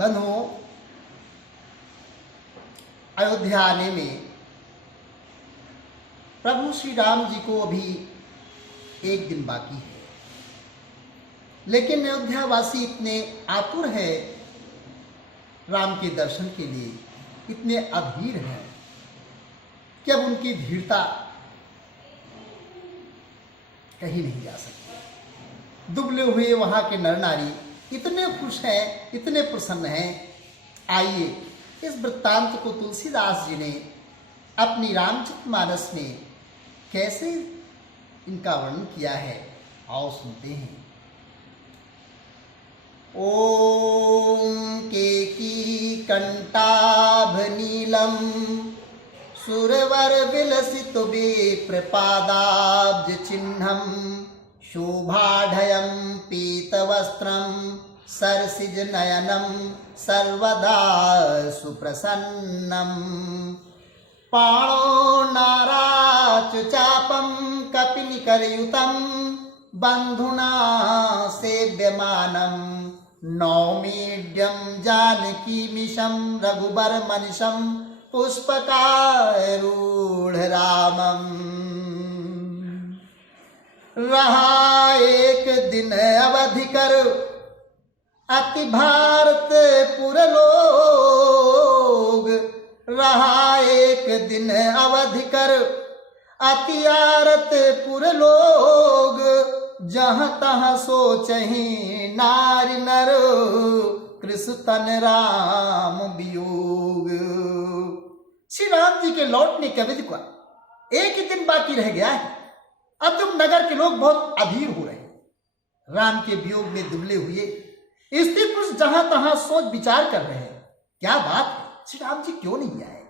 बंधुओं, अयोध्या आने में प्रभु श्री राम जी को अभी एक दिन बाकी है, लेकिन अयोध्यावासी इतने आतुर है राम के दर्शन के लिए, इतने अधीर हैं कि अब उनकी धीरता कहीं नहीं जा सकती। दुबले हुए वहां के नर नारी इतने खुश हैं, इतने प्रसन्न हैं। आइए इस वृत्तांत को तुलसीदास जी ने अपनी रामचरितमानस में कैसे इनका वर्णन किया है, आओ सुनते हैं। ओम केकी कंटाभ नीलम सुरवर विलसित विप्रपादाब्ज चिह्नम शोभाढयं पीतवस्त्रं सरसिज नयनं सर्वदा सुप्रसन्नं पाणो नाराचुचापं कपिनिकरयुतं बन्धुना सेव्यमानं नौमीड्यं जानकीमीशं रघुबरमनिशं पुष्पकारूढ़ रामम। रहा एक दिन अवधि कर अति भारत पुरलोग, रहा एक दिन अवधि कर अति आरत पुरलोग, जहाँ तहाँ सोचहि नारी नर कृष्ण तन राम वियोग। श्री राम जी के लौटने के अवधि का एक ही दिन बाकी रह गया है। अब तुम नगर के लोग बहुत अधीर हो रहे हैं, राम के वियोग में दुबले हुए स्त्री पुरुष जहां तहां सोच विचार कर रहे हैं, क्या बात है, श्री राम जी क्यों नहीं आए।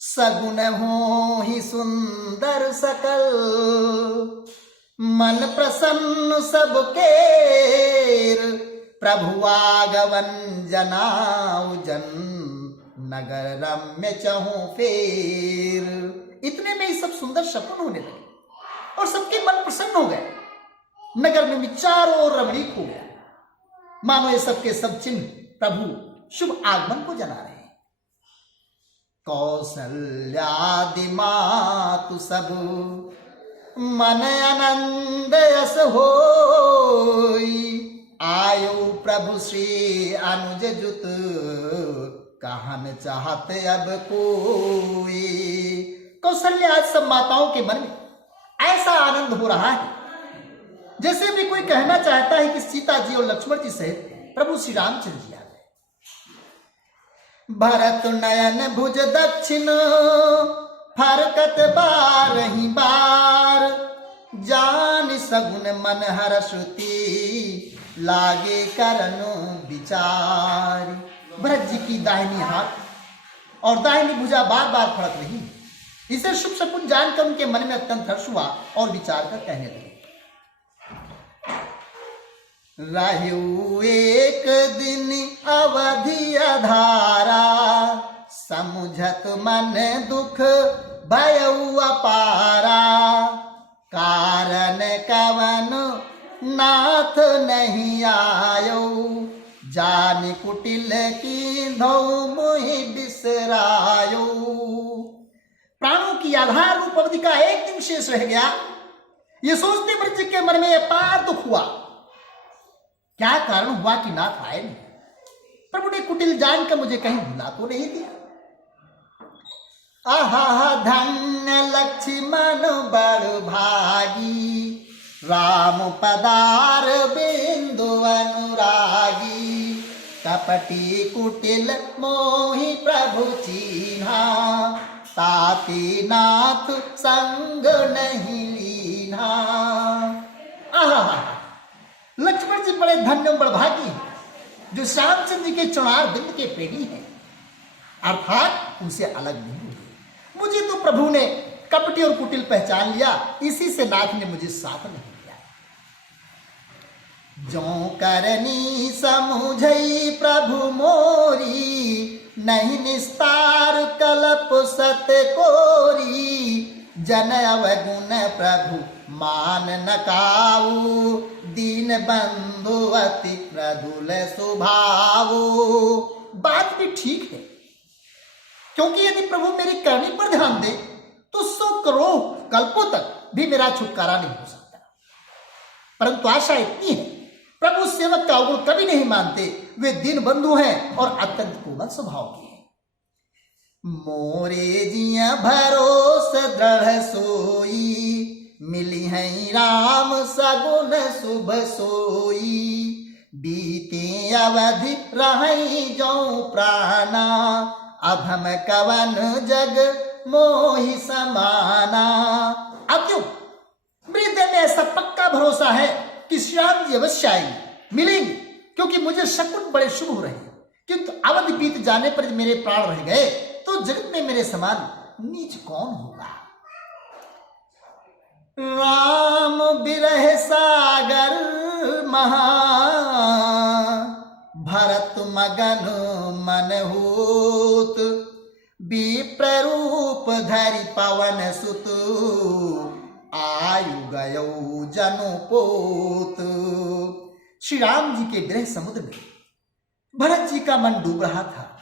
सगुन हो ही सुंदर सकल, मन प्रसन्न सबके, प्रभु आगवन जनाउ जन, नगर रम्य चहु फेर। इतने में ही सब सुंदर शकुन होने लगे और सबके मन प्रसन्न हो गए। नगर में चारों ओर रमणीक हो गया, मानो ये सबके सब चिन्ह प्रभु शुभ आगमन को जना रहे हैं। कौसल्यादि मातु सब मन आनंद यस होई, आयो प्रभु श्री अनुज जुत, कहन चाहते अब कोई। कौशल्या आज सब माताओं के मन में ऐसा आनंद हो रहा है जैसे भी कोई कहना चाहता है कि सीता जी और लक्ष्मण जी सहित प्रभु श्री रामचंद्र जी आ गए। भरत नयन भुज दक्षिण, फरकत बारही बार, जान सगुन मन हर श्रुति, लागे करनु विचार। भरत जी की दाहिनी हाथ और दाहिनी भुजा बार बार फड़क रही, इसे शुभ शकुन जानकर उनके मन में अत्यंत हर्ष हुआ और विचार कर कहने लगे। रहु एक दिन अवधि अधारा, समुझत मन दुख भयउ अपारा, कारण कवन नाथ नहीं आयो, जान कुटिल की धौ मोहि बिसरायो। प्राणों की आधार रूप अवधि का एक दिन शेष रह गया, ये सोचते ब्रज के मन में अपार दुख हुआ। क्या कारण हुआ कि नाथ आए नहीं, प्रभु ने कुटिल जानकर मुझे कहीं भुला तो नहीं दिया। आहा धन्य लक्ष्मण बड़ भागी, राम पदार बिंदु अनुरागी, कपटी कुटिल मोहि प्रभु चीन्हा, ताती नाथ संग नहीं लीन्हा। लक्ष्मण जी बड़े धन्य बड़भागी हैं जो श्यामचंद्र जी के चुनार बिंद के प्रेमी हैं, अर्थात उनसे अलग नहीं हुए। मुझे तो प्रभु ने कपटी और कुटिल पहचान लिया, इसी से नाथ ने मुझे साथ नहीं दिया। जो करनी समुझई प्रभु मोरी, नहीं निस्तार कलप सत कोरी, जन अवगुण प्रभु मान न काऊ, दीन बंधु अति मृदुल स्वभावो। बात भी ठीक है, क्योंकि यदि प्रभु मेरी करनी पर ध्यान दे तो 100 करोड़ कल्पों तक भी मेरा छुटकारा नहीं हो सकता। परंतु आशा इतनी है, प्रभु सेवक का अवगुण कभी नहीं मानते। वे दीन बंधु हैं और अत्यंत कोमल स्वभाव के हैं। मोरे जिया भरोस दृढ़ सोई, मिली है राम सगुन शुभ सोई। बीते अवधि रही जो प्राणा, अब हम कवन जग मोहि समाना। अब क्यों मेरे दिल में ऐसा पक्का भरोसा है कि श्री राम जी अवश्य आएंगे, मिलेंगे, क्योंकि मुझे शकुन बड़े शुभ हो रहे हैं। किंतु अवधि बीत जाने पर मेरे प्राण रह गए तो जगत में मेरे समान नीच कौन होगा। राम बिरह सागर महा, भरत मगन मन होत। विप्ररूप धरि पवन सुत, आयु गयो जनु पोत। श्री राम जी के गृह समुद्र में भरत जी का मन डूब रहा था।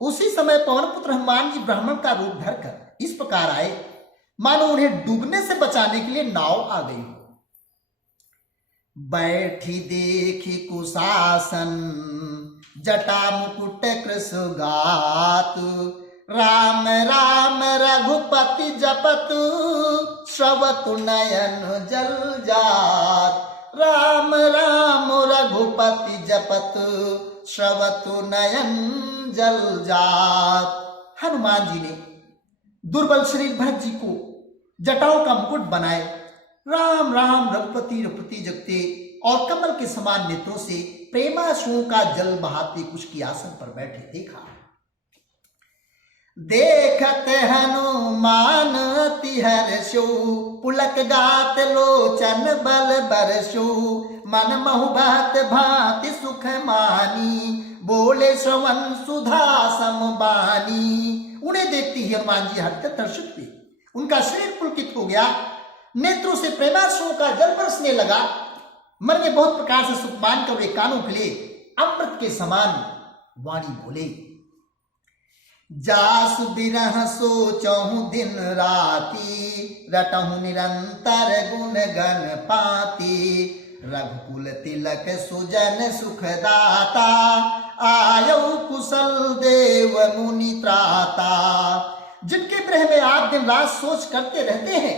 उसी समय पवन पुत्र हनुमान जी ब्राह्मण का रूप धरकर इस प्रकार आए मानो उन्हें डूबने से बचाने के लिए नाव आ गई हो। बैठी देखी कुशासन, जटा मुकुट कृष गात। राम राम रघुपति जपत, श्रवतु नयन जल जात। राम राम रघुपति जपत, श्रवतु नयन जल जात। हनुमान जी ने दुर्बल शरीर भरत जी को जटाओं का मुकुट बनाए, राम राम रघुपति रघुपति जपते और कमल के समान नेत्रों से प्रेमाश्रुओं का जल बहाते कुछ की आसन पर बैठे देखा। देखत हनुमान अति हर्षो, पुलक गात लोचन बल बरसो। मन महु बहत भांति सुख मानी, बोले श्रवण सुधा समबानी। उन्हें देखती ही हनुमान जी हटकर हर्षित हुए, उनका शरीर पुलकित हो गया, नेत्रों से प्रेमाश्रुओं का जल बरसने लगा। मन में बहुत प्रकार से सुख मानकर वे कानों के लिए अमृत के समान वाणी बोले। जासु बिरह सोचहु दिन राती, रटहु निरंतर गुण गण पाती। रघुकुल तिलक सुजन सुखदाता, आयौ कुशल देव मुनि त्राता। जिनके गृह में आप दिन रात सोच करते रहते हैं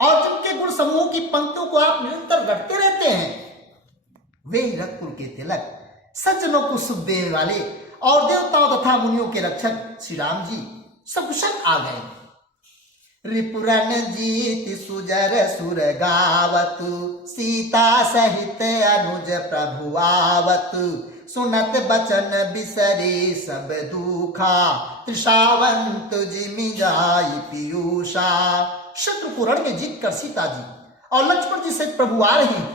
और जिनके गुण समूह की पंक्तियों को आप निरंतर रटते रहते हैं, वे रघुकुल के तिलक, सज्जनों को सुख देने वाले और देवताओं तथा मुनियों के रक्षक श्री राम जी सकुशल आ गए। रिपुरन जीत सुजर सुर गावत, सीता सहित अनुज प्रभु आवत। सुनत बचन बिसरे सब दुखा, त्रिषावंत जिमि जाई पीयूषा। शत्रु को रण में जीत कर सीता जी और लक्ष्मण जी से प्रभु आ रहे हैं,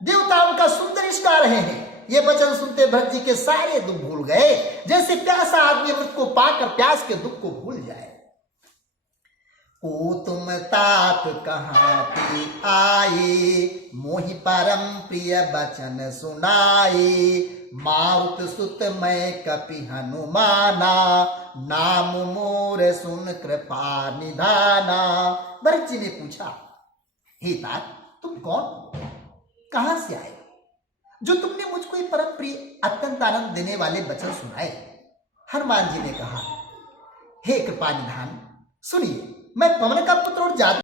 देवता उनका सुंदर यश गा रहे हैं। ये वचन सुनते भरत जी के सारे दुख भूल गए, जैसे प्यासा आदमी अमृत को पाकर प्यास के दुख को भूल जाए। ओ तुम तात कहाँ पे आए, मोहि परम प्रिय बचन सुनाए। मारुत सुत मैं कपि हनुमाना, नाम मोर सुन कृपा निधाना। भरत जी ने पूछा, हे तात तुम कौन, कहां से आए, जो तुमने मुझको ये परम प्रिय अत्यंत आनंद देने वाले वचन सुनाए। हनुमान जी ने कहा, हे कृपा निधान सुनिए, मैं पवन का पुत्र और जाति